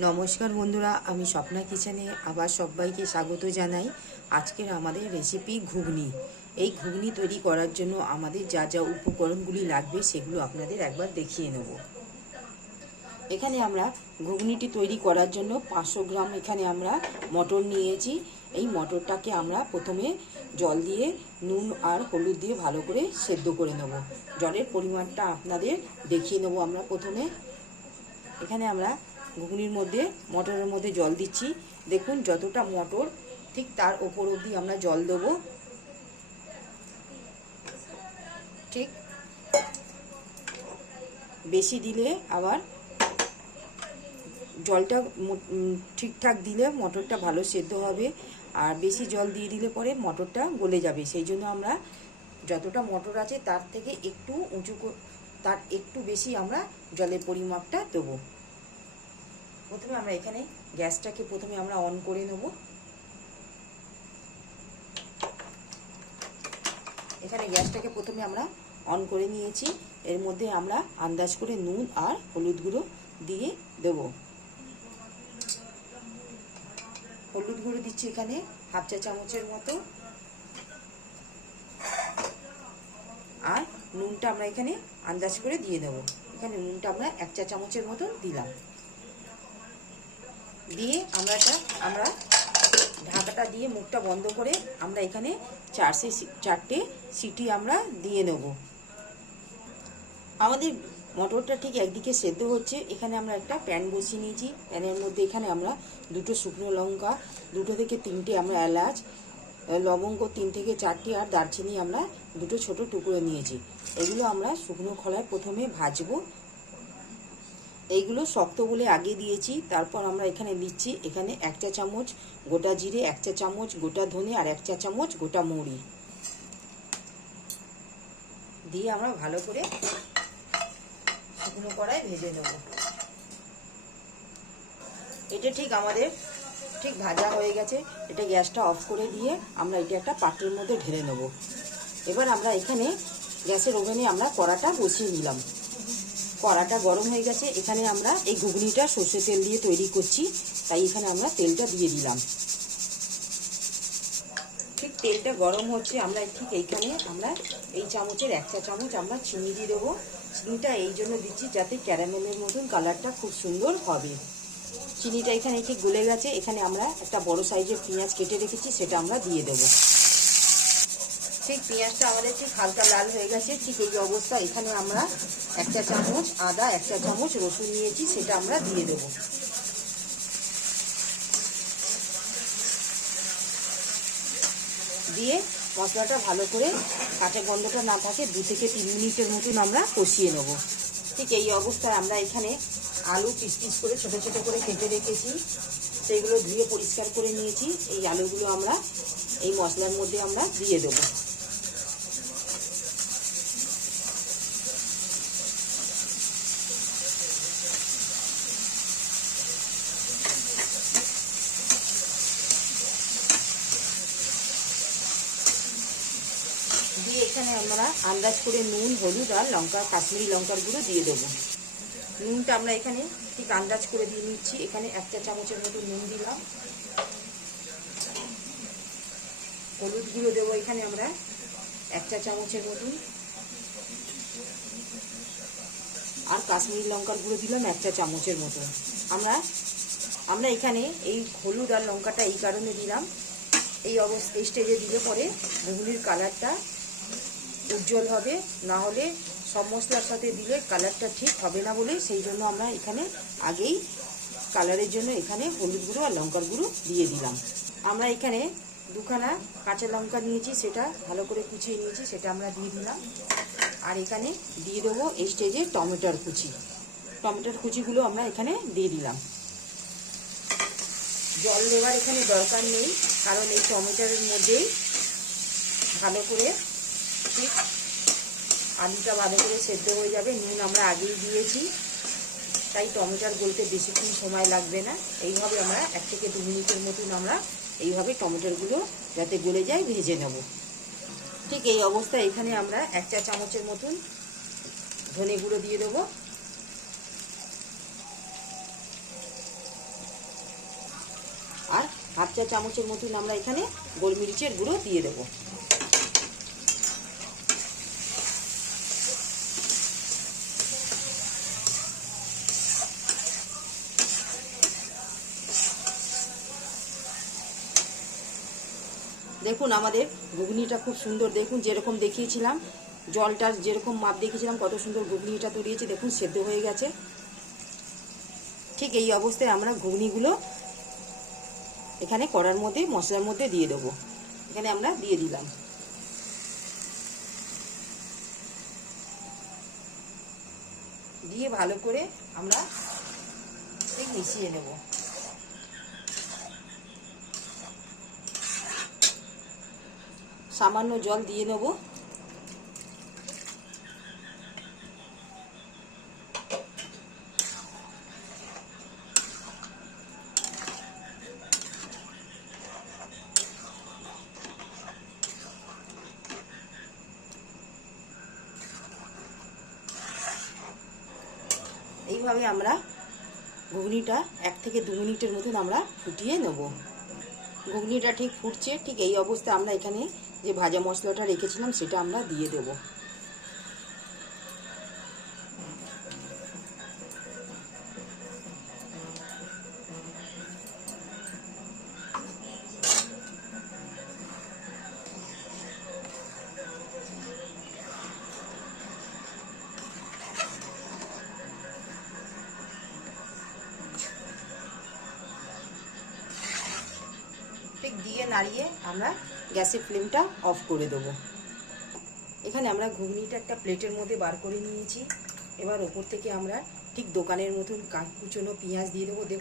নমস্কার বন্ধুরা, আমি স্বপ্না কিচেনে আবার সবাইকে স্বাগত জানাই। আজকের আমাদের রেসিপি ঘুগনি। এই ঘুগনি তৈরি করার জন্য আমাদের যা যা উপকরণগুলি লাগবে সেগুলো আপনাদের একবার দেখিয়ে নেব। এখানে আমরা ঘুগনিটি তৈরি করার জন্য 500 গ্রাম এখানে আমরা মটর নিয়েছি। এই মটরটাকে আমরা প্রথমে জল দিয়ে নুন আর হলুদ দিয়ে ভালো করে সেদ্ধ করে নেব। জলের পরিমাণটা আপনাদের দেখিয়ে নেব। আমরা প্রথমে এখানে আমরা ঘুগনির মধ্যে মটরের মধ্যে জল দিচ্ছি। দেখুন যতটা মটর ঠিক তার ওপর অবধি আমরা জল দেবো। ঠিক বেশি দিলে আবার জলটা ঠিকঠাক দিলে মটরটা ভালো সেদ্ধ হবে, আর বেশি জল দিয়ে দিলে পরে মটরটা গলে যাবে। সেই জন্য আমরা যতটা মটর আছে তার থেকে একটু উঁচু, তার একটু বেশি আমরা জলের পরিমাপটা দেবো। প্রথমে আমরা এখানে গ্যাসটাকে প্রথমে আমরা অন করে নেব। এখানে গ্যাসটাকে প্রথমে আমরা অন করে নিয়েছি। এর মধ্যে আমরা আন্দাজ করে নুন আর হলুদ গুঁড়ো দিয়ে দেব। হলুদ গুঁড়ো দিচ্ছি এখানে হাফ চা চামচের মতো, আর নুনটা আমরা এখানে আন্দাজ করে দিয়ে দেব। এখানে নুনটা আমরা 1 চা চামচের মতো দিলাম। দিয়ে আমরা ঢাকাটা দিয়ে মুখটা বন্ধ করে আমরা এখানে 4টে সিটি আমরা দিয়ে নেব। আমাদের মটরটা ঠিক একদিকে সেদ্ধ হচ্ছে। এখানে আমরা একটা প্যান বসিয়ে নিয়েছি। প্যানের মধ্যে এখানে আমরা 2টো শুকনো লঙ্কা, 2 থেকে 3টে আমরা এলাচ, লবঙ্গ 3 থেকে 4টে, আর দারচিনি আমরা 2টো ছোট টুকরো নিয়েছি। এগুলো আমরা শুকনো খোলায় প্রথমে ভাজবো। এইগুলো শক্ত বলে আগে দিয়েছি। তারপর আমরা এখানে দিচ্ছি এখানে 1 চা চামচ গোটা জিরে, 1 চা চামচ গোটা ধনে, আর 1 চা চামচ গোটা মৌরি দিয়ে আমরা ভালো করে শুকনো কড়ায় ভেজে নেব। এটা ঠিক আমাদের ঠিক ভাজা হয়ে গেছে। এটা গ্যাসটা অফ করে দিয়ে আমরা এটা একটা পাত্রের মধ্যে ঢেলে নেব। এবার আমরা এখানে গ্যাসের ওভেনে আমরা কড়াটা বসিয়ে নিলাম। কড়াটা গরম হয়ে গেছে। এখানে আমরা এই ঘুগনিটা সর্ষের তেল দিয়ে তৈরি করছি, তাই এখানে আমরা তেলটা দিয়ে দিলাম। ঠিক তেলটা গরম হচ্ছে। আমরা ঠিক এইখানে আমরা এই চামচের 1 চা চামচ আমরা চিনি দিয়ে দেবো। চিনিটা এই জন্য দিচ্ছি যাতে ক্যারামেলের মতন কালারটা খুব সুন্দর হবে। চিনিটা এখানে ঠিক গলে গেছে। এখানে আমরা একটা বড় সাইজের পেঁয়াজ কেটে রেখেছি, সেটা আমরা দিয়ে দেবো। ঠিক পেঁয়াজটা আমাদের ঠিক হালকা লাল হয়ে গেছে। ঠিক এই অবস্থা এখানে আমরা 1 চা চামচ আদা, 1 চা চামচ রসুন নিয়েছি, সেটা আমরা দিয়ে দেব। দিয়ে মশলাটা ভালো করে কাঁচা গন্ধটা না থাকে 2 থেকে 3 মিনিটের মতন আমরা কষিয়ে নেব। ঠিক এই অবস্থায় আমরা এখানে আলু পিস পিস করে ছোট ছোট করে কেটে রেখেছি, সেইগুলো ধুয়ে পরিষ্কার করে নিয়েছি। এই আলুগুলো আমরা এই মশলার মধ্যে আমরা দিয়ে দেবো। দিয়ে এখানে আমরা আন্দাজ করে নুন, হলুদ আর লঙ্কা, কাশ্মীরি লঙ্কার গুঁড়ো দিয়ে দেবো। নুনটা আমরা এখানে ঠিক আন্দাজ করে দিয়ে নিচ্ছি। এখানে 1 চা চামচের মতো নুন দিলাম। হলুদ গুঁড়ো দেবো এখানে আমরা 1 চা চামচের মতন, আর কাশ্মীরি লঙ্কার গুঁড়ো দিলাম 1 চা চামচের মতন। আমরা এখানে এই হলুদ আর লঙ্কাটা এই কারণে দিলাম, এই স্টেজে দিলে পরে ঘুগনির কালারটা উজ্জ্বল হবে, না হলে সব মশলার সাথে দিলে কালারটা ঠিক হবে না বলে সেই জন্য আমরা এখানে আগেই কালারের জন্য এখানে হলুদ গুঁড়ো আর লঙ্কার গুঁড়ো দিয়ে দিলাম। আমরা এখানে 2খানা কাঁচা লঙ্কা নিয়েছি, সেটা ভালো করে কুচিয়ে নিয়েছি, সেটা আমরা দিয়ে দিলাম। আর এখানে দিয়ে দেবো এই স্টেজে টমেটোর কুচিগুলো আমরা এখানে দিয়ে দিলাম। জল দেওয়ার এখানে দরকার নেই, কারণ এই টমেটোর মধ্যেই ভালো করে ঠিক আলুটা ভালো করে সেদ্ধ হয়ে যাবে। নুন আমরা আগেই দিয়েছি, তাই টমেটোর গলতে বেশিক্ষণ সময় লাগবে না। এইভাবে আমরা 1 থেকে 2 মিনিটের মতন আমরা এইভাবে টমেটোগুলো যাতে গলে যায় ভেজে নেব। ঠিক এই অবস্থায় এখানে আমরা 1 চা চামচের মতন ধনে গুঁড়ো দিয়ে দেবো। চা চামচের মতন আমরা এখানে গোলমরিচের গুঁড়ো দিয়ে দেবো। দেখুন আমাদের ঘুগনিটা খুব সুন্দর, দেখুন যেরকম দেখিয়েছিলাম, জলটার যেরকম মাপ দেখিয়েছিলাম কত সুন্দর ঘুগনিটা তৈরি হয়েছে, দেখুন সেদ্ধ হয়ে গেছে। ঠিক এই অবস্থায় আমরা ঘুগনিগুলো এখানে কড়ার মধ্যে মশলার মধ্যে দিয়ে দেবো। এখানে আমরা দিয়ে দিলাম। দিয়ে ভালো করে আমরা ঠিক মিশিয়ে নেব। সামান্য জল দিয়ে নেব। এইভাবে আমরা ঘুগনিটা 1 থেকে 2 মিনিটের মতন আমরা ফুটিয়ে নেব। ঘুগনিটা ঠিক ফুটছে, ঠিক এই অবস্থায় আমরা এখানে যে ভাজা মশলাটা রেখেছিলাম সেটা আমরা দিয়ে দেব। ঠিক দিয়ে নাড়িয়ে আমরা গ্যাসের ফ্লেমটা অফ করে দেবো। এখানে আমরা ঘুগনিটা একটা প্লেটের মধ্যে বার করে নিয়েছি। এবার ওপর থেকে আমরা ঠিক দোকানের মতন কুচনো পেঁয়াজ দিয়ে দেবো। দেখুন